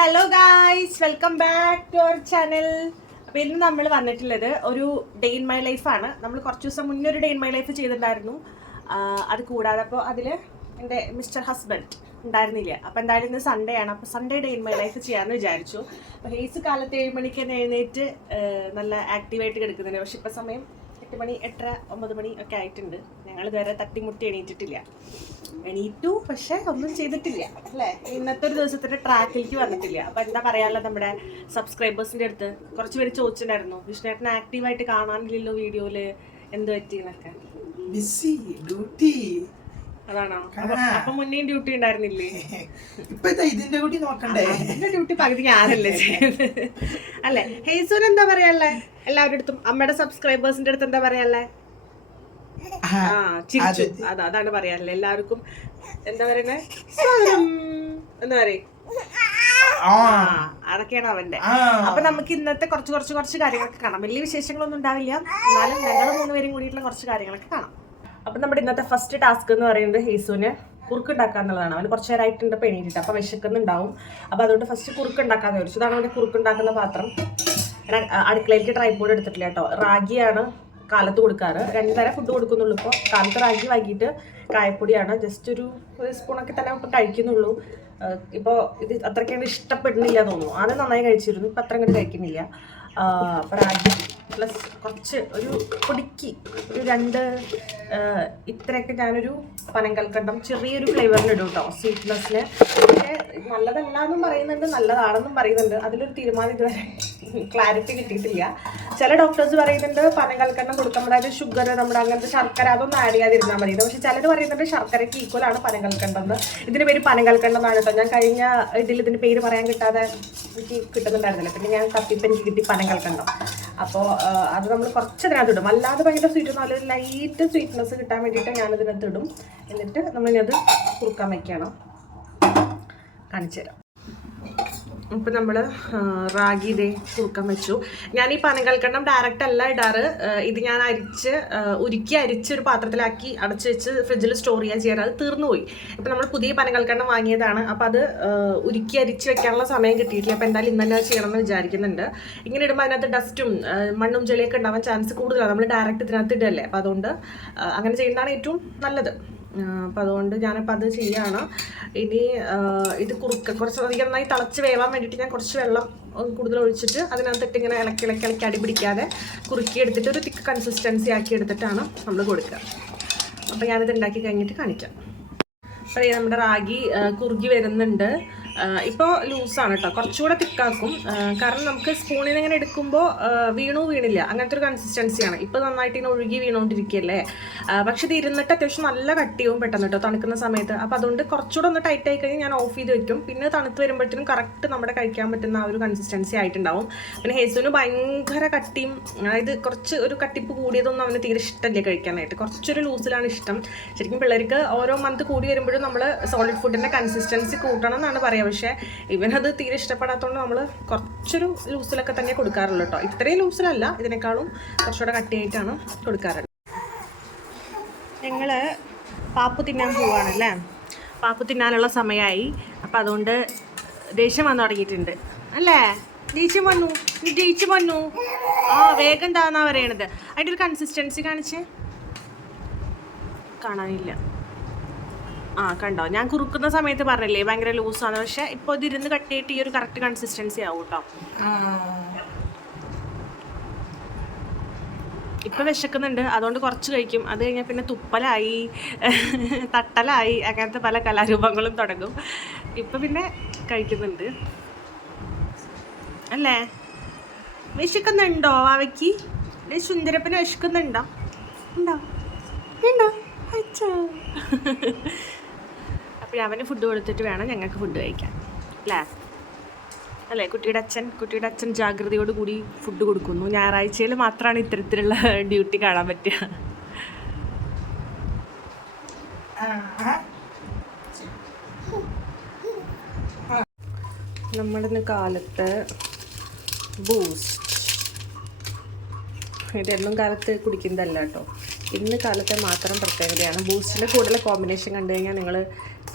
Hello guys, welcome back to our channel. അപ്പോൾ ഇന്ന് നമ്മൾ വന്നിട്ടുള്ളത് ഒരു ഡേ ഇൻ മൈ ലൈഫാണ്. നമ്മൾ കുറച്ച് ദിവസം മുന്നേ ഒരു ഡേ ഇൻ മൈ ലൈഫ് ചെയ്തിട്ടുണ്ടായിരുന്നു. അത് കൂടാതെ അപ്പോൾ അതിൽ എൻ്റെ മിസ്റ്റർ ഹസ്ബൻഡ് ഉണ്ടായിരുന്നില്ല. അപ്പോൾ എന്തായാലും ഇന്ന് സൺഡേ ആണ്. അപ്പോൾ Sunday day in my life ചെയ്യാമെന്ന് വിചാരിച്ചു. അപ്പോൾ ഹേസ് കാലത്ത് 7 മണിക്ക് തന്നെ എഴുന്നേറ്റ് നല്ല ആക്റ്റീവായിട്ട് കിടക്കുന്നുണ്ട്. പക്ഷെ ഇപ്പോൾ സമയം 8 മണി 8:30 9 മണി ഒക്കെ ആയിട്ടുണ്ട്. ഞങ്ങൾ ഇതുവരെ തട്ടിമുട്ടി എണീറ്റിട്ടില്ല. എണീറ്റു പക്ഷെ ഒന്നും ചെയ്തിട്ടില്ല അല്ലേ. ഇന്നത്തെ ഒരു ദിവസത്തിന്റെ ട്രാക്കിലേക്ക് വന്നിട്ടില്ല. അപ്പൊ എന്താ പറയാനുള്ള നമ്മുടെ സബ്സ്ക്രൈബേഴ്സിന്റെ അടുത്ത് കുറച്ച് പേര് ചോദിച്ചിട്ടുണ്ടായിരുന്നു, വിഷ്ണുവേട്ടനെ ആക്റ്റീവായിട്ട് കാണാനില്ലല്ലോ വീഡിയോയില്, എന്ത് പറ്റിയെന്നൊക്കെ. അതാണോ? അപ്പൊ മുന്നേയും ഡ്യൂട്ടി ഉണ്ടായിരുന്നില്ലേ? ഇതിന്റെ ഡ്യൂട്ടി പകുതി ഞാനല്ലേ ചെയ്യുന്നത് അല്ലെ. ഹേസൂന് എന്താ പറയാല്ലേ എല്ലാവരുടെ അടുത്തും, അമ്മയുടെ സബ്സ്ക്രൈബേഴ്സിന്റെ അടുത്ത് എന്താ പറയാല്ലേ? ചിരിച്ചു, അതാണ് പറയാനല്ലേ എല്ലാവർക്കും. എന്താ പറയുന്നേ, എന്താ പറയും, അതൊക്കെയാണ് അവന്റെ. അപ്പൊ നമുക്ക് ഇന്നത്തെ കുറച്ച് കാര്യങ്ങളൊക്കെ കാണാം. വലിയ വിശേഷങ്ങളൊന്നും ഉണ്ടാവില്ല, എന്നാലും ഞങ്ങൾ 3 പേരും കൂടിയിട്ടുള്ള കുറച്ച് കാര്യങ്ങളൊക്കെ കാണാം. അപ്പൊ നമ്മുടെ ഇന്നത്തെ ഫസ്റ്റ് ടാസ്ക് എന്ന് പറയുന്നത് ഹേസുവിന് കുറുക്ക് ഉണ്ടാക്കാന്നുള്ളതാണ്. അവന് കുറച്ച് നേരമായിട്ടുണ്ട് പെണിയിട്ടിട്ട്, അപ്പൊ വിശക്കുന്നുണ്ടാവും. അപ്പൊ അതുകൊണ്ട് ഫസ്റ്റ് കുറുക്ക് ഉണ്ടാക്കാന്ന് വിചാരിച്ചു. ഇതാണ് അവന്റെ കുറുക്ക് ഉണ്ടാക്കുന്ന പാത്രം. അടുക്കളയിലേക്ക് ട്രൈപോഡ് എടുത്തിട്ടില്ല കേട്ടോ. റാഗിയാണ് കാലത്ത് കൊടുക്കാറ്. 2 നേരം ഫുഡ് കൊടുക്കുന്നുള്ളൂ. ഇപ്പോൾ കാലത്ത് റാഗി വൈകിട്ട് കായപ്പൊടിയാണ്. ജസ്റ്റ് ഒരു സ്പൂണൊക്കെ തന്നെ ഇപ്പം കഴിക്കുന്നുള്ളൂ. ഇപ്പോൾ ഇത് അത്രയ്ക്ക് ഇഷ്ടപ്പെടുന്നില്ല തോന്നുന്നു. അത് നന്നായി കഴിച്ചിരുന്നു, ഇപ്പം അത്ര അങ്ങോട്ട് കഴിക്കുന്നില്ല. അപ്പോൾ റാഗി പ്ലസ് കുറച്ച് ഒരു പൊടിക്ക് ഒരു 2 ഇത്രയൊക്കെ ഞാനൊരു പനങ്കൽക്കണ്ടം ചെറിയൊരു ഫ്ലേവറിന് ഇടും കേട്ടോ, സ്വീറ്റ്നെസ്സിന്. പക്ഷേ നല്ലതല്ല എന്നും പറയുന്നുണ്ട്, നല്ലതാണെന്നും പറയുന്നുണ്ട്. അതിലൊരു തീരുമാനം ഇതുവരെ ക്ലാരിറ്റി കിട്ടിയിട്ടില്ല. ചില ഡോക്ടേഴ്സ് പറയുന്നുണ്ട് പനങ്കൽക്കണ്ടം കൊടുക്കുമ്പോൾ, അതായത് ഷുഗർ, നമ്മുടെ അങ്ങനത്തെ ശർക്കര അതൊന്നും ആഡ് ചെയ്യാതിരുന്നാൽ മതി. പക്ഷെ ചിലർ പറയുന്നുണ്ട് ശർക്കരയ്ക്ക് ഈക്വലാണ് പനങ്കൽക്കണ്ടം എന്ന്. ഇതിന് പേര് പനങ്കൽക്കണ്ടം എന്നാണ് കേട്ടോ. ഞാൻ കഴിഞ്ഞ ഇതിന് പേര് പറയാൻ കിട്ടാതെ എനിക്ക് കിട്ടുന്നുണ്ടായിരുന്നില്ല. പിന്നെ ഞാൻ തപ്പിപ്പം എനിക്ക് കിട്ടി പനങ്കൽക്കണ്ടം. അപ്പോൾ അത് നമ്മൾ കുറച്ച് ഇതിനകത്ത് ഇടും. അല്ലാതെ ഭയങ്കര സ്വീറ്റ് ഒന്നും, അല്ലെങ്കിൽ ലൈറ്റ് സ്വീറ്റ്നെസ് കിട്ടാൻ വേണ്ടിയിട്ട് ഞാനതിനകത്ത് ഇടും. എന്നിട്ട് നമ്മളിനത് കുറുക്കാൻ വയ്ക്കണം. കാണിച്ചു തരാം. ഇപ്പം നമ്മൾ റാഗി ഇതേ കുറുക്കാൻ വെച്ചു. ഞാൻ ഈ പനങ്കൽക്കണ്ടം ഡയറക്റ്റ് അല്ല ഇടാറ്. ഇത് ഞാൻ ഉരുക്കി അരിച്ച് ഒരു പാത്രത്തിലാക്കി അടച്ചു വെച്ച് ഫ്രിഡ്ജിൽ സ്റ്റോർ ചെയ്യാറ്. അത് തീർന്നു പോയി. ഇപ്പം നമ്മൾ പുതിയ പനങ്കൽക്കണ്ടം വാങ്ങിയതാണ്. അപ്പം അത് ഉരുക്കി അരിച്ച് വെക്കാനുള്ള സമയം കിട്ടിയിട്ടില്ല. അപ്പം എന്തായാലും ഇന്ന് തന്നെ ചെയ്യണമെന്ന് വിചാരിക്കുന്നുണ്ട്. ഇങ്ങനെ ഇടുമ്പോൾ അതിനകത്ത് ഡസ്റ്റും മണ്ണും ചെളിയൊക്കെ ഉണ്ടാവാൻ ചാൻസ് കൂടുതലാണ്. നമ്മൾ ഡയറക്റ്റ് ഇതിനകത്ത് ഇടല്ലേ. അപ്പം അതുകൊണ്ട് അങ്ങനെ ചെയ്യുന്നതാണ് ഏറ്റവും നല്ലത്. അപ്പം അതുകൊണ്ട് ഞാനിപ്പോൾ അത് ചെയ്യുകയാണ്. ഇനി ഇത് കുറച്ചധികം നന്നായി തിളച്ച് വേവാൻ വേണ്ടിയിട്ട് ഞാൻ കുറച്ച് വെള്ളം കൂടുതൽ ഒഴിച്ചിട്ട് അതിനകത്തിട്ട് ഇങ്ങനെ ഇളക്കി അടി പിടിക്കാതെ കുറുക്കി എടുത്തിട്ട് ഒരു തിക്ക് കൺസിസ്റ്റൻസി ആക്കി എടുത്തിട്ടാണ് നമ്മൾ കൊടുക്കുക. അപ്പോൾ ഞാനിത് ഉണ്ടാക്കി കഴിഞ്ഞിട്ട് കാണിക്കാം. അപ്പോൾ നമ്മുടെ റാഗി കുറുകി വരുന്നുണ്ട്. ഇപ്പോൾ ലൂസാണ് കേട്ടോ, കുറച്ചുകൂടെ തിക്കാക്കും. കാരണം നമുക്ക് സ്പൂണിൽ ഇങ്ങനെ എടുക്കുമ്പോൾ വീണില്ല, അങ്ങനത്തെ ഒരു കൺസിസ്റ്റൻസിയാണ്. ഇപ്പോൾ നന്നായിട്ട് ഇങ്ങനെ ഒഴുകി വീണുകൊണ്ടിരിക്കുകയല്ലേ. പക്ഷെ ഇത് ഇരുന്നിട്ട് അത്യാവശ്യം നല്ല കട്ടിയും പെട്ടെന്ന് കേട്ടോ തണുക്കുന്ന സമയത്ത്. അപ്പോൾ അതുകൊണ്ട് കുറച്ചുകൂടെ ഒന്ന് ടൈറ്റ് ആയി കഴിഞ്ഞാൽ ഞാൻ ഓഫ് ചെയ്ത് വെക്കും. പിന്നെ തണുത്ത് വരുമ്പോഴത്തേനും കറക്റ്റ് നമ്മുടെ കഴിക്കാൻ പറ്റുന്ന ആ ഒരു കൺസിസ്റ്റൻസി ആയിട്ടുണ്ടാവും. പിന്നെ ഹേസുവിന് ഭയങ്കര കട്ടിയും, അതായത് കുറച്ച് ഒരു കട്ടിപ്പ് കൂടിയതൊന്നും അവന് തീരെ ഇഷ്ടമല്ലേ കഴിക്കാനായിട്ട്. കുറച്ചൊരു ലൂസിലാണ് ഇഷ്ടം. ശരിക്കും പിള്ളേർക്ക് ഓരോ മന്ത് കൂടി വരുമ്പോഴും നമ്മൾ സോളിഡ് ഫുഡിൻ്റെ കൺസിസ്റ്റൻസി കൂട്ടണം എന്നാണ് പറയുക. പക്ഷേ ഇവനത് തീരെ ഇഷ്ടപ്പെടാത്തതുകൊണ്ട് നമ്മൾ കുറച്ചൊരു ലൂസിലൊക്കെ തന്നെ കൊടുക്കാറുള്ളൂ കേട്ടോ. ഇത്രയും ലൂസിലല്ല, ഇതിനേക്കാളും കുറച്ചുകൂടെ കട്ടിയായിട്ടാണ് കൊടുക്കാറുള്ളത്. ഞങ്ങൾ പാപ്പു തിന്നാൻ പോവുകയാണല്ലേ. പാപ്പു തിന്നാനുള്ള സമയമായി. അപ്പം അതുകൊണ്ട് ദേഷ്യം വന്നു തുടങ്ങിയിട്ടുണ്ട് അല്ലേ. ദേഷ്യം വന്നു. വേഗം എന്താണെന്നാണ് പറയണത്. അതിൻ്റെ ഒരു കൺസിസ്റ്റൻസി കാണിച്ച് കാണാനില്ല. കണ്ടോ, ഞാൻ കുറുക്കുന്ന സമയത്ത് പറഞ്ഞില്ലേ ഭയങ്കര ലൂസാണ്. പക്ഷെ ഇപ്പോൾ ഇതിരുന്ന് കട്ടിയായിട്ട് ഈ ഒരു കറക്റ്റ് കൺസിസ്റ്റൻസി ആവും കേട്ടോ. ഇപ്പം വിശക്കുന്നുണ്ട്, അതുകൊണ്ട് കുറച്ച് കഴിക്കും. അത് കഴിഞ്ഞാൽ പിന്നെ തുപ്പലായി, തട്ടലായി, അങ്ങനത്തെ പല കലാരൂപങ്ങളും തുടങ്ങും. ഇപ്പം പിന്നെ കഴിക്കുന്നുണ്ട് അല്ലേ. വിശക്കുന്നുണ്ടോ അവയ്ക്ക്? സുന്ദരപ്പന് വിശക്കുന്നുണ്ടോ? ഉണ്ടോ? അച്ഛാ. അപ്പോൾ അവന് ഫുഡ് കൊടുത്തിട്ട് വേണം ഞങ്ങൾക്ക് ഫുഡ് കഴിക്കാൻ അല്ലേ. കുട്ടിയുടെ അച്ഛൻ ജാഗ്രതയോട് കൂടി ഫുഡ് കൊടുക്കുന്നു. ഞായറാഴ്ചയിൽ മാത്രമാണ് ഇത്തരത്തിലുള്ള ഡ്യൂട്ടി കാണാൻ പറ്റുക. നമ്മളിന്ന് കാലത്ത് ബൂസ്റ്റ്, ഇതെന്നും കാലത്ത് കുടിക്കുന്നതല്ല കേട്ടോ, ഇന്ന് കാലത്തെ മാത്രം പ്രത്യേകതയാണ്. ബൂസ്റ്റിൻ്റെ കൂടുതൽ കോമ്പിനേഷൻ കണ്ടു കഴിഞ്ഞാൽ നിങ്ങൾ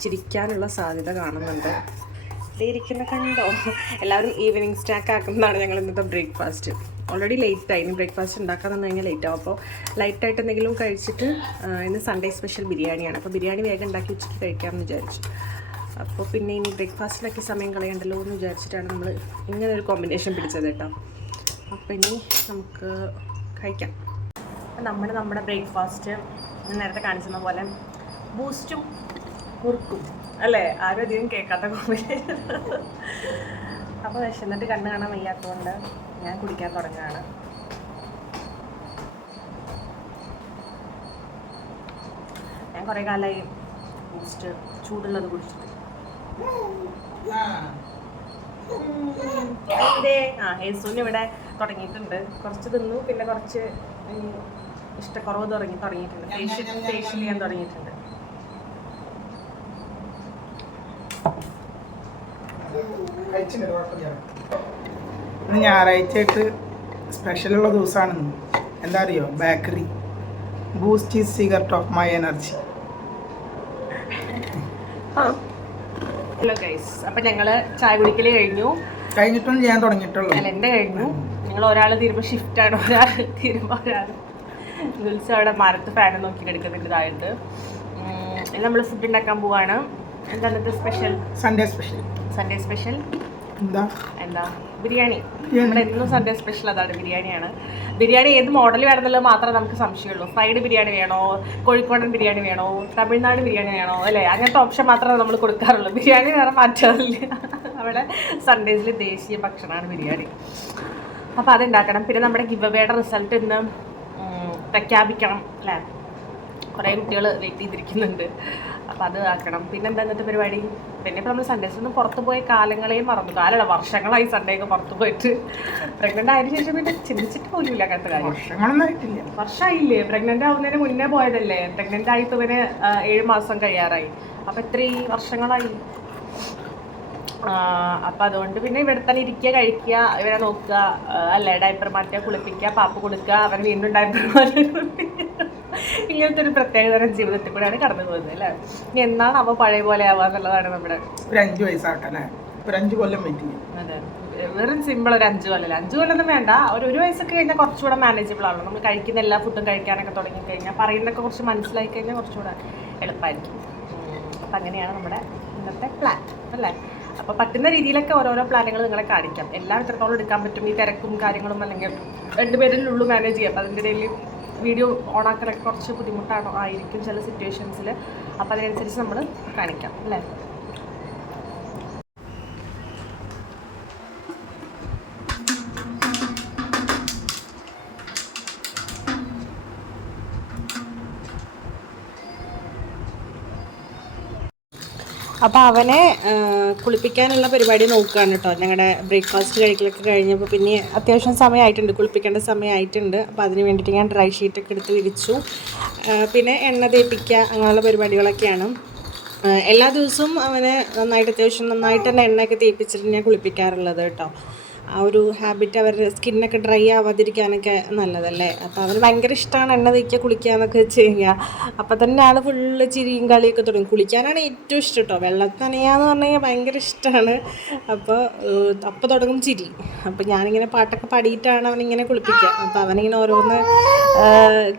ചിരിക്കാനുള്ള സാധ്യത കാണുന്നുണ്ട്. ഇരിക്കുന്ന കണ്ടോ. എല്ലാവരും ഈവനിങ് സ്നാക്ക് ആക്കുന്നതാണ് ഞങ്ങൾ ഇന്നത്തെ ബ്രേക്ക്ഫാസ്റ്റ്. ഓൾറെഡി ലേറ്റായി, ഇനി ബ്രേക്ക്ഫാസ്റ്റ് ഉണ്ടാക്കാൻ നിന്ന് കഴിഞ്ഞാൽ ലേറ്റ് ആവും. അപ്പോൾ ലൈറ്റായിട്ട് എന്തെങ്കിലും കഴിച്ചിട്ട് ഇന്ന് സൺഡേ സ്പെഷ്യൽ ബിരിയാണിയാണ്. അപ്പോൾ ബിരിയാണി വേഗം ഉണ്ടാക്കി ഉച്ചയ്ക്ക് കഴിക്കാമെന്ന് വിചാരിച്ചു. അപ്പോൾ പിന്നെ ഇനി ബ്രേക്ക്ഫാസ്റ്റിനൊക്കെ സമയം കളയണ്ടല്ലോ എന്ന് വിചാരിച്ചിട്ടാണ് നമ്മൾ ഇങ്ങനെ ഒരു കോമ്പിനേഷൻ പിടിച്ചത് കേട്ടോ. അപ്പോൾ ഇനി നമുക്ക് കഴിക്കാം. നമ്മുടെ ബ്രേക്ക്ഫാസ്റ്റ് നേരത്തെ കാണിച്ചെന്ന പോലെ ബൂസ്റ്റും കുറുക്കും അല്ലേ, ആരും അധികം കേൾക്കാത്ത കോമ്പിനേഷൻ. അപ്പോൾ വിശന്നിട്ട് കണ്ണ് കാണാൻ വയ്യാത്തതുകൊണ്ട് ഞാൻ കുടിക്കാൻ തുടങ്ങുകയാണ്. ഞാൻ കുറേ കാലമായി ബൂസ്റ്റ് ചൂടുള്ളത് കുടിച്ചിട്ട്. ഹേസൂന് ഇവിടെ തുടങ്ങിയിട്ടുണ്ട്. കുറച്ച് തിന്നു, പിന്നെ കുറച്ച് ഇഷ്ടക്കുറവ് തുടങ്ങിയിട്ടുണ്ട്. ഫേഷ്യൽ ചെയ്യാൻ തുടങ്ങിയിട്ടുണ്ട്. ഞായറാഴ്ചയായിട്ട് സ്പെഷ്യലുള്ള ദിവസമാണ്. എന്താ അറിയോ, bakery boost is secret of my energy. Hello guys, അപ്പം ഞങ്ങൾ ചായ കുടിക്കൽ കഴിഞ്ഞിട്ടും ചെയ്യാൻ തുടങ്ങിയിട്ടുള്ളൂ. അല്ല, എൻ്റെ കഴിഞ്ഞു. ഞങ്ങൾ ഒരാൾ തീരുമ്പോൾ ഷിഫ്റ്റാണ്, ഒരാൾ തീരുമ്പോൾ ഒരാൾ. ഗുൽസ് അവിടെ മരത്ത് ഫാൻ നോക്കി കിടക്കുന്നുണ്ട് ഇതായിട്ട്. നമ്മൾ ഫുഡ് ഉണ്ടാക്കാൻ പോവാണ്. എന്താ സ്പെഷ്യൽ? സൺഡേ സ്പെഷ്യൽ എന്താ ബിരിയാണി. നമ്മുടെ എന്നും സൺഡേ സ്പെഷ്യൽ അതാണ്, ബിരിയാണിയാണ്. ബിരിയാണി ഏത് മോഡൽ വേണമെന്നുള്ളത് മാത്രമേ നമുക്ക് സംശയമുള്ളൂ. ഫ്രൈഡ് ബിരിയാണി വേണോ, കോഴിക്കോടൻ ബിരിയാണി വേണോ, തമിഴ്നാട് ബിരിയാണി വേണോ, അല്ലേ, അങ്ങനത്തെ ഓപ്ഷൻ മാത്രമേ നമ്മൾ കൊടുക്കാറുള്ളൂ. ബിരിയാണി വേറെ മാറ്റാറില്ല. അവിടെ സൺഡേസിൽ ദേശീയ ഭക്ഷണമാണ് ബിരിയാണി. അപ്പോൾ അതുണ്ടാക്കണം. പിന്നെ നമ്മുടെ ഗിവ് അവേയുടെ റിസൾട്ട് ഇന്ന് പ്രഖ്യാപിക്കണം അല്ലേ. കുറേ കുട്ടികൾ വെയിറ്റ് ചെയ്തിരിക്കുന്നുണ്ട്. അപ്പോൾ അത് ആക്കണം. പിന്നെ എന്താ ഇന്നത്തെ പരിപാടി? പിന്നെ ഇപ്പോൾ നമ്മൾ സൺഡേസിൽ നിന്ന് പുറത്ത് പോയ കാലങ്ങളെയും മറന്നു. കാലമല്ല, വർഷങ്ങളായി സൺഡേ ഒക്കെ പുറത്ത് പോയിട്ട്. പ്രഗ്നൻ്റ് ആയതിനു ശേഷം പിന്നെ ചിന്തിച്ചിട്ട് പോലുമില്ല അങ്ങനത്തെ കാര്യം. വർഷമായില്ലേ? പ്രഗ്നൻ്റ് ആവുന്നതിന് മുന്നേ പോയതല്ലേ. പ്രഗ്നൻ്റ് ആയിട്ട് ഇവന് 7 മാസം കഴിയാറായി. അപ്പോൾ ഇത്രയും വർഷങ്ങളായി. അപ്പം അതുകൊണ്ട് പിന്നെ ഇവിടെ തന്നെ ഇരിക്കുക, കഴിക്കുക, ഇവരെ നോക്കുക അല്ലേ, ഡയപ്പർ മാറ്റുക, കുളിപ്പിക്കുക, പാപ്പ് കൊടുക്കുക, അവൻ വീണ്ടും ഡയപ്പർ മാറ്റുക. ഇങ്ങനത്തെ ഒരു പ്രത്യേകതരം ജീവിതത്തിൽ കൂടെയാണ് കടന്നു പോകുന്നത് അല്ലേ. ഇനി എന്നാണ് അവ പഴയ പോലെ ആവുക എന്നുള്ളതാണ് നമ്മുടെ ഒരു 5 വയസ്സാക്കണേ. ഒരു 5 കൊല്ലം വെയിറ്റ് ചെയ്യും. അതെ, വെറും സിമ്പിൾ ഒരു 5 കൊല്ലം. 5 കൊല്ലമൊന്നും വേണ്ട, ഒരു വയസ്സൊക്കെ കഴിഞ്ഞാൽ കുറച്ചുകൂടെ മാനേജബിൾ ആണല്ലോ. നമ്മൾ കഴിക്കുന്ന എല്ലാ ഫുഡും കഴിക്കാനൊക്കെ തുടങ്ങിക്കഴിഞ്ഞാൽ, പറയുന്നതൊക്കെ കുറച്ച് മനസ്സിലാക്കി കഴിഞ്ഞാൽ കുറച്ചുകൂടെ എളുപ്പമായിരിക്കും. അപ്പം അങ്ങനെയാണ് നമ്മുടെ ഇന്നത്തെ പ്ലാൻ അല്ലേ. അപ്പോൾ പറ്റുന്ന രീതിയിലൊക്കെ ഓരോരോ പ്ലാനുകൾ നിങ്ങളെ കാണിക്കാം. എല്ലാം ഇത്രത്തോളം എടുക്കാൻ പറ്റും. ഈ തിരക്കും കാര്യങ്ങളും അല്ലെങ്കിൽ 2 പേരിലുള്ളൂ മാനേജ് ചെയ്യാം. അപ്പോൾ അതിൻ്റെ ഇടയിൽ വീഡിയോ ഓണാക്കാനൊക്കെ കുറച്ച് ബുദ്ധിമുട്ടാണോ ആയിരിക്കും ചില സിറ്റുവേഷൻസിൽ. അപ്പോൾ അതിനനുസരിച്ച് നമ്മൾ കാണിക്കാം അല്ലേ. അപ്പോൾ അവനെ കുളിപ്പിക്കാനുള്ള പരിപാടി നോക്കുകയാണ് കേട്ടോ. ഞങ്ങളുടെ ബ്രേക്ക്ഫാസ്റ്റ് കഴിക്കലൊക്കെ കഴിഞ്ഞപ്പോൾ പിന്നെ അത്യാവശ്യം സമയമായിട്ടുണ്ട്, കുളിപ്പിക്കേണ്ട സമയമായിട്ടുണ്ട്. അപ്പോൾ അതിന് വേണ്ടിയിട്ട് ഞാൻ ഡ്രൈ ഷീറ്റൊക്കെ എടുത്ത് വിരിച്ചു. പിന്നെ എണ്ണ തേപ്പിക്കുക, അങ്ങനെയുള്ള പരിപാടികളൊക്കെയാണ്. എല്ലാ ദിവസവും അവനെ അത്യാവശ്യം നന്നായിട്ട് തന്നെ എണ്ണയൊക്കെ തേപ്പിച്ചിട്ട് ഞാൻ കുളിപ്പിക്കാറുള്ളത് കേട്ടോ. ആ ഒരു ഹാബിറ്റ് അവരുടെ സ്കിന്നൊക്കെ ഡ്രൈ ആവാതിരിക്കാനൊക്കെ നല്ലതല്ലേ. അപ്പോൾ അവന് ഭയങ്കര ഇഷ്ടമാണ് എണ്ണ തേക്കുക, കുളിക്കുക എന്നൊക്കെ വെച്ച് കഴിഞ്ഞാൽ. അപ്പോൾ തന്നെ ആൾ ഫുള്ള് ചിരിയും കളിയൊക്കെ തുടങ്ങും. കുളിക്കാനാണ് ഏറ്റവും ഇഷ്ടം കേട്ടോ. വെള്ളത്തിൽ നനയാന്ന് പറഞ്ഞു കഴിഞ്ഞാൽ ഭയങ്കര ഇഷ്ടമാണ്. അപ്പോൾ തുടങ്ങും ചിരി. അപ്പോൾ ഞാനിങ്ങനെ പാട്ടൊക്കെ പാടിയിട്ടാണ് അവനിങ്ങനെ കുളിപ്പിക്കുക. അപ്പോൾ അവനിങ്ങനെ ഓരോന്ന്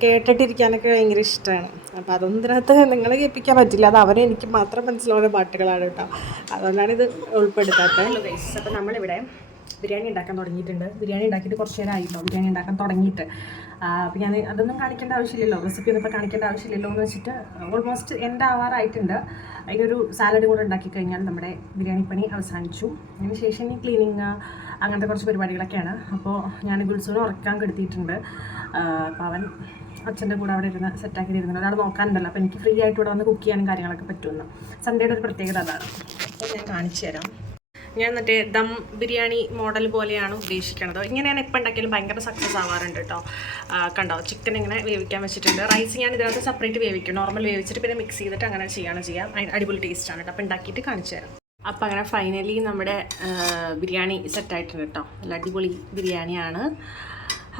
കേട്ടിട്ടിരിക്കാനൊക്കെ ഭയങ്കര ഇഷ്ടമാണ്. അപ്പോൾ അതൊന്നും ഇതിനകത്ത് നിങ്ങളെ കേൾപ്പിക്കാൻ പറ്റില്ല. അത് അവനെ എനിക്ക് മാത്രം മനസ്സിലാവുന്ന പാട്ടുകളാണ് കേട്ടോ. അതുകൊണ്ടാണ് ഇത് ഉൾപ്പെടുത്താത്തത്. അപ്പോൾ നമ്മളിവിടെ ബിരിയാണി ഉണ്ടാക്കാൻ തുടങ്ങിയിട്ടുണ്ട്. ബിരിയാണി ഉണ്ടാക്കിയിട്ട് കുറച്ച് നേരം ആയിട്ടോ ബിരിയാണി ഉണ്ടാക്കാൻ തുടങ്ങിയിട്ട്. അപ്പോൾ ഞാൻ അതൊന്നും കാണിക്കേണ്ട ആവശ്യമില്ലല്ലോ, റെസിപ്പി ഒന്നും ഇപ്പോൾ കാണിക്കേണ്ട ആവശ്യമില്ലല്ലോ എന്ന് വെച്ചിട്ട് ഓൾമോസ്റ്റ് എൻ്റെ ആവാറായിട്ടുണ്ട്. അതിനൊരു സാലഡ് കൂടെ ഉണ്ടാക്കി കഴിഞ്ഞാൽ നമ്മുടെ ബിരിയാണി പണി അവസാനിച്ചു. അതിന് ശേഷം ഈ ക്ലീനിങ് അങ്ങനത്തെ കുറച്ച് പരിപാടികളൊക്കെയാണ്. അപ്പോൾ ഞാൻ ഗുൽസൂനെ ഉറക്കാൻ കെടുത്തിയിട്ടുണ്ട്. അപ്പോൾ അവൻ അച്ഛൻ്റെ കൂടെ അവിടെ ഇരുന്ന് സെറ്റാക്കി ഇരുന്നത്. ഒരാൾ നോക്കാനുണ്ടല്ലോ. അപ്പോൾ എനിക്ക് ഫ്രീ ആയിട്ട് ഇവിടെ വന്ന് കുക്ക് ചെയ്യാനും കാര്യങ്ങളൊക്കെ പറ്റുമെന്ന്. സൺഡേയുടെ ഒരു പ്രത്യേകത അതാണ്. അപ്പോൾ ഞാൻ കാണിച്ചു തരാം. ഞാൻ മറ്റേ ദം ബിരിയാണി മോഡൽ പോലെയാണ് ഉദ്ദേശിക്കുന്നത്. ഇങ്ങനെയാണ് എപ്പോൾ ഉണ്ടാക്കിയാലും ഭയങ്കര സക്സസ് ആവാറുണ്ട് കേട്ടോ. കണ്ടോ, ചിക്കൻ ഇങ്ങനെ വേവിക്കാൻ വെച്ചിട്ടുണ്ട്. റൈസ് ഞാൻ ഇതിനകത്ത് സെപ്പറേറ്റ് വേവിക്കും. നോർമൽ വേവിച്ചിട്ട് പിന്നെ മിക്സ് ചെയ്തിട്ട് അങ്ങനെ ചെയ്യാം. അടിപൊളി ടേസ്റ്റാണ് കേട്ടോ. അപ്പോൾ ഉണ്ടാക്കിയിട്ട് കാണിച്ചു തരാം. അപ്പോൾ അങ്ങനെ ഫൈനലി നമ്മുടെ ബിരിയാണി സെറ്റായിട്ടുണ്ട് കേട്ടോ. നല്ല അടിപൊളി ബിരിയാണിയാണ്.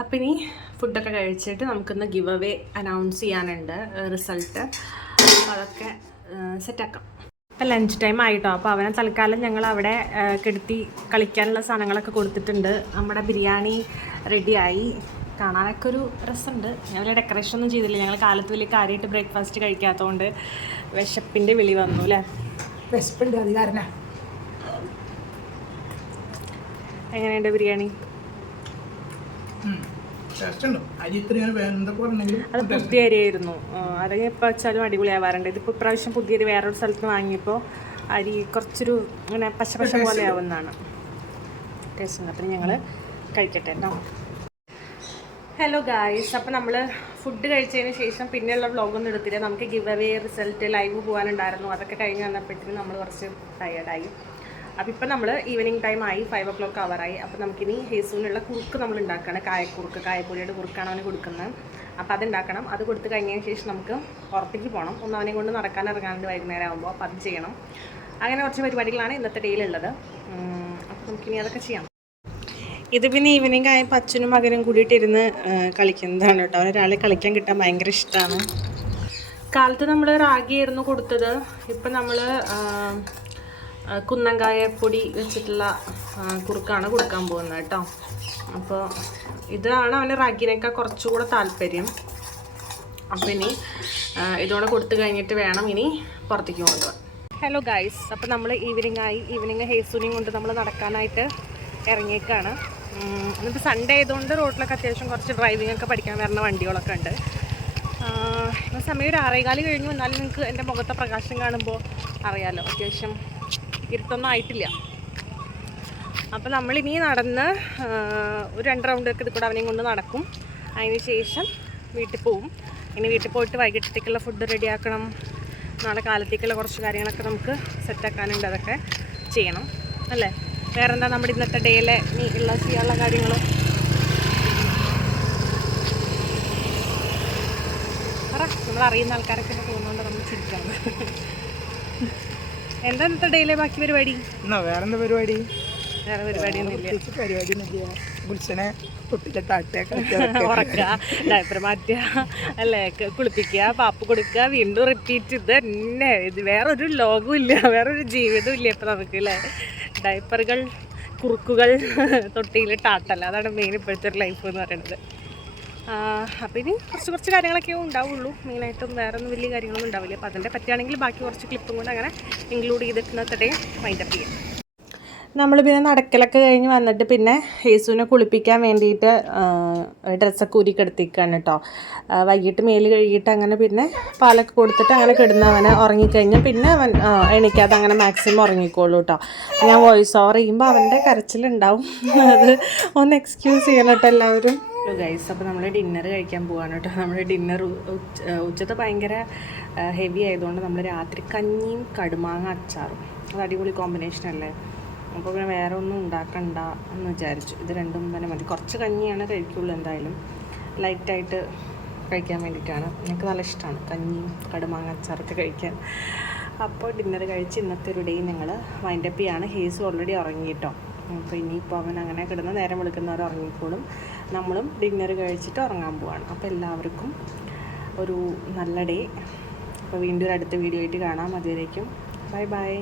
അപ്പം ഇനി ഫുഡൊക്കെ കഴിച്ചിട്ട് നമുക്കിന്ന് ഗിവ് അവേ അനൗൺസ് ചെയ്യാനുണ്ട്, റിസൾട്ട്. അപ്പോൾ അതൊക്കെ സെറ്റാക്കാം. ഇപ്പം ലഞ്ച് ടൈം ആയിട്ടോ. അപ്പോൾ അവനെ തൽക്കാലം ഞങ്ങൾ അവിടെ കെടുത്തി കളിക്കാനുള്ള സാധനങ്ങളൊക്കെ കൊടുത്തിട്ടുണ്ട്. നമ്മുടെ ബിരിയാണി റെഡിയായി. കാണാനൊക്കെ ഒരു രസമുണ്ട്. ഞങ്ങൾ ഡെക്കറേഷൻ ഒന്നും ചെയ്തില്ല. ഞങ്ങൾ കാലത്ത് വലിയ കാര്യമായിട്ട് ബ്രേക്ക്ഫാസ്റ്റ് കഴിക്കാത്തതുകൊണ്ട് വിശപ്പിൻ്റെ വിളി വന്നു അല്ലേ. വിശപ്പുണ്ട് അത് കാരണം. എങ്ങനെയുണ്ട് ബിരിയാണി? അത് പുതിയ അരിയായിരുന്നു. അല്ലെങ്കിൽ ഇപ്പോൾ വെച്ചാലും അടിപൊളിയാവാറുണ്ട്. ഇതിപ്പോൾ ഇപ്രാവശ്യം പുതിയൊരു വേറൊരു സ്ഥലത്ത് നിന്ന് വാങ്ങിയപ്പോൾ അരി കുറച്ചൊരു ഇങ്ങനെ പശ പോലെ ആവുന്നതാണ് ടേസ്റ്റ്. അപ്പം ഞങ്ങൾ കഴിക്കട്ടെ കേട്ടോ. ഹലോ ഗായ്സ്, അപ്പോൾ നമ്മൾ ഫുഡ് കഴിച്ചതിന് ശേഷം പിന്നെയുള്ള വ്ളോഗൊന്നും എടുത്തില്ല. നമുക്ക് ഗിവ് അവേ റിസൾട്ട് ലൈവ് പോകാനുണ്ടായിരുന്നു. അതൊക്കെ കഴിഞ്ഞ് വന്നപ്പോഴത്തേക്കും നമ്മൾ കുറച്ച് ടയേർഡായി. അപ്പോൾ ഇപ്പം നമ്മൾ ഈവനിങ് ടൈം ആയി, 5 o'clock ആവാറായി. അപ്പോൾ നമുക്കിനി ഹേസുവിനുള്ള കുറുക്ക് നമ്മൾ ഉണ്ടാക്കുകയാണ്. കായക്കുറുക്ക്, കായപ്പൊടിയുടെ കുറുക്കാണ് അവന് കൊടുക്കുന്നത്. അപ്പോൾ അതുണ്ടാക്കണം. അത് കൊടുത്ത് കഴിഞ്ഞതിന് ശേഷം നമുക്ക് പുറത്തേക്ക് പോകണം. ഒന്ന് അവനെ കൊണ്ട് നടക്കാൻ ഇറങ്ങാണ്ട് വൈകുന്നേരം ആകുമ്പോൾ. അപ്പോൾ അത് ചെയ്യണം. അങ്ങനെ കുറച്ച് പരിപാടികളാണ് ഇന്നത്തെ ഡേയിലുള്ളത്. അപ്പോൾ നമുക്കിനി അതൊക്കെ ചെയ്യാം. ഇത് പിന്നെ ഈവനിങ് ആയപ്പോൾ അച്ഛനും മകനും കൂടിയിട്ടിരുന്ന് കളിക്കുന്നതാണ് കേട്ടോ. ഒരാളെ കളിക്കാൻ കിട്ടാൻ ഭയങ്കര ഇഷ്ടമാണ്. കാലത്ത് നമ്മൾ റാഗിയായിരുന്നു കൊടുത്തത്. ഇപ്പം നമ്മൾ കുന്നങ്കായപ്പൊടി വെച്ചിട്ടുള്ള കുറുക്കാണ് കൊടുക്കാൻ പോകുന്നത് കേട്ടോ. അപ്പോൾ ഇതാണ് അവന് റാഗിനേക്കാൾ കുറച്ചുകൂടെ താല്പര്യം. അപ്പോൾ ഇനി ഇതോടെ കൊടുത്തു കഴിഞ്ഞിട്ട് വേണം ഇനി പുറത്തേക്ക് കൊണ്ടുപോകാൻ. ഹലോ ഗൈസ്, അപ്പോൾ നമ്മൾ ഈവനിങ് ഹേസുനെയും കൊണ്ട് നമ്മൾ നടക്കാനായിട്ട് ഇറങ്ങിയേക്കാണ്. ഇന്നിപ്പോൾ സൺഡേ ആയതുകൊണ്ട് റോഡിലൊക്കെ അത്യാവശ്യം കുറച്ച് ഡ്രൈവിംഗ് ഒക്കെ പഠിക്കാൻ വരുന്ന വണ്ടികളൊക്കെ ഉണ്ട്. സമയം ഒരു 6:15 കഴിഞ്ഞു. എന്നാലും നിങ്ങൾക്ക് എൻ്റെ മുഖത്തെ പ്രകാശം കാണുമ്പോൾ അറിയാമല്ലോ, അത്യാവശ്യം ഇരുട്ടൊന്നും ആയിട്ടില്ല. അപ്പോൾ നമ്മളിനി നടന്ന് ഒരു 2 റൗണ്ടൊക്കെ ഇത് കൂടെ അവനെയും കൊണ്ട് നടക്കും. അതിന് ശേഷം വീട്ടിൽ പോവും. ഇനി വീട്ടിൽ പോയിട്ട് വൈകിട്ടത്തേക്കുള്ള ഫുഡ് റെഡിയാക്കണം. നാളെ കാലത്തേക്കുള്ള കുറച്ച് കാര്യങ്ങളൊക്കെ നമുക്ക് സെറ്റാക്കാനുണ്ട്. അതൊക്കെ ചെയ്യണം അല്ലേ. വേറെന്താ നമ്മുടെ ഇന്നത്തെ ഡേയിലെ ചെയ്യാനുള്ള കാര്യങ്ങൾ? നമ്മൾ അറിയുന്ന ആൾക്കാരൊക്കെ പോകുന്നതുകൊണ്ട് നമ്മൾ ചിരിക്കണം. എന്താ ഇന്നത്തെ ഡേയിലെ ബാക്കി പരിപാടി? വേറെന്താ പരിപാടി? വേറെ പരിപാടിയൊന്നുമില്ല. ഉറക്കുക, ഡയപ്പർ മാറ്റുക അല്ലേ, കുളിപ്പിക്കുക, പാപ്പ് കൊടുക്കുക, വീണ്ടും റിപ്പീറ്റ്. ഇത് തന്നെ, ഇത് വേറൊരു ലോകവും ഇല്ല, വേറൊരു ജീവിതവും ഇല്ല ഇപ്പം നമുക്ക് അല്ലേ. ഡയപ്പറുകൾ, കുറുക്കുകൾ, തൊട്ടിയിൽ ടാട്ടല്ല, അതാണ് മെയിൻ ഇപ്പോഴത്തെ ഒരു ലൈഫ് എന്ന് പറയുന്നത്. അപ്പോൾ ഇനി കുറച്ച് കാര്യങ്ങളൊക്കെ ഉണ്ടാവുള്ളൂ. മെയിനായിട്ടും വേറെ ഒന്നും വലിയ കാര്യങ്ങളൊന്നും ഉണ്ടാവില്ല. അപ്പോൾ അതിൻ്റെ പറ്റുകയാണെങ്കിൽ ബാക്കി കുറച്ച് ക്ലിപ്പും കൂടെ അങ്ങനെ ഇൻക്ലൂഡ് ചെയ്തിട്ട് ഇന്നത്തെ ഡേ വൈൻഡപ്പ് ചെയ്യാം. നമ്മൾ പിന്നെ നടക്കലൊക്കെ കഴിഞ്ഞ് വന്നിട്ട് പിന്നെ ഹേസുവിനെ കുളിപ്പിക്കാൻ വേണ്ടിയിട്ട് ഡ്രസ്സൊക്കെ ഊരിക്കെടുത്തിരിക്കുകയാണ് കേട്ടോ. വൈകിട്ട് മേല് കഴുകിയിട്ട് അങ്ങനെ പിന്നെ പാലൊക്കെ കൊടുത്തിട്ട് അങ്ങനെ കിടന്നവനെ ഉറങ്ങിക്കഴിഞ്ഞാൽ പിന്നെ അവൻ എണീക്കാതെ അങ്ങനെ മാക്സിമം ഉറങ്ങിക്കോളൂ കേട്ടോ. ഞാൻ വോയിസ് ഓവർ ചെയ്യുമ്പോൾ അവൻ്റെ കരച്ചിലുണ്ടാവും. അത് ഒന്ന് എക്സ്ക്യൂസ് ചെയ്യണം കേട്ടോ എല്ലാവരും. ഗൈസ്, അപ്പോൾ നമ്മൾ ഡിന്നർ കഴിക്കാൻ പോവാണ് കേട്ടോ. നമ്മുടെ ഡിന്നർ ഉച്ചത്തെ ഭയങ്കര ഹെവി ആയതുകൊണ്ട് നമ്മൾ രാത്രി കഞ്ഞിയും കടുമാങ്ങ അച്ചാറും, അത് അടിപൊളി കോമ്പിനേഷൻ അല്ലേ. അപ്പോൾ പിന്നെ വേറെ ഒന്നും ഉണ്ടാക്കണ്ട എന്ന് വിചാരിച്ചു. ഇത് രണ്ടും തന്നെ മതി. കുറച്ച് കഞ്ഞിയാണ് കഴിക്കുള്ളൂ എന്തായാലും, ലൈറ്റായിട്ട് കഴിക്കാൻ വേണ്ടിയിട്ടാണ്. എനിക്ക് നല്ല ഇഷ്ടമാണ് കഞ്ഞിയും കടുമാങ്ങ അച്ചാറൊക്കെ കഴിക്കാൻ. അപ്പോൾ ഡിന്നർ കഴിച്ച് ഇന്നത്തെ ഒരു ഡേ ഞങ്ങൾ വൈൻഡപ്പ് ചെയ്യാണ്. ഹേസ് ഓൾറെഡി ഉറങ്ങി കേട്ടോ. അപ്പോൾ ഇനിയിപ്പോൾ അവൻ അങ്ങനെ കിടന്ന് നേരം വിളിക്കുന്നവർ ഉറങ്ങിക്കോളും. നമ്മളും ഡിന്നർ കഴിച്ചിട്ട് ഉറങ്ങാൻ പോവാണ്. അപ്പോൾ എല്ലാവർക്കും ഒരു നല്ല ഡേ. അപ്പോൾ വീണ്ടും ഒരു അടുത്ത വീഡിയോ ആയിട്ട് കാണാം. അതുവരേക്കും ബൈ ബൈ.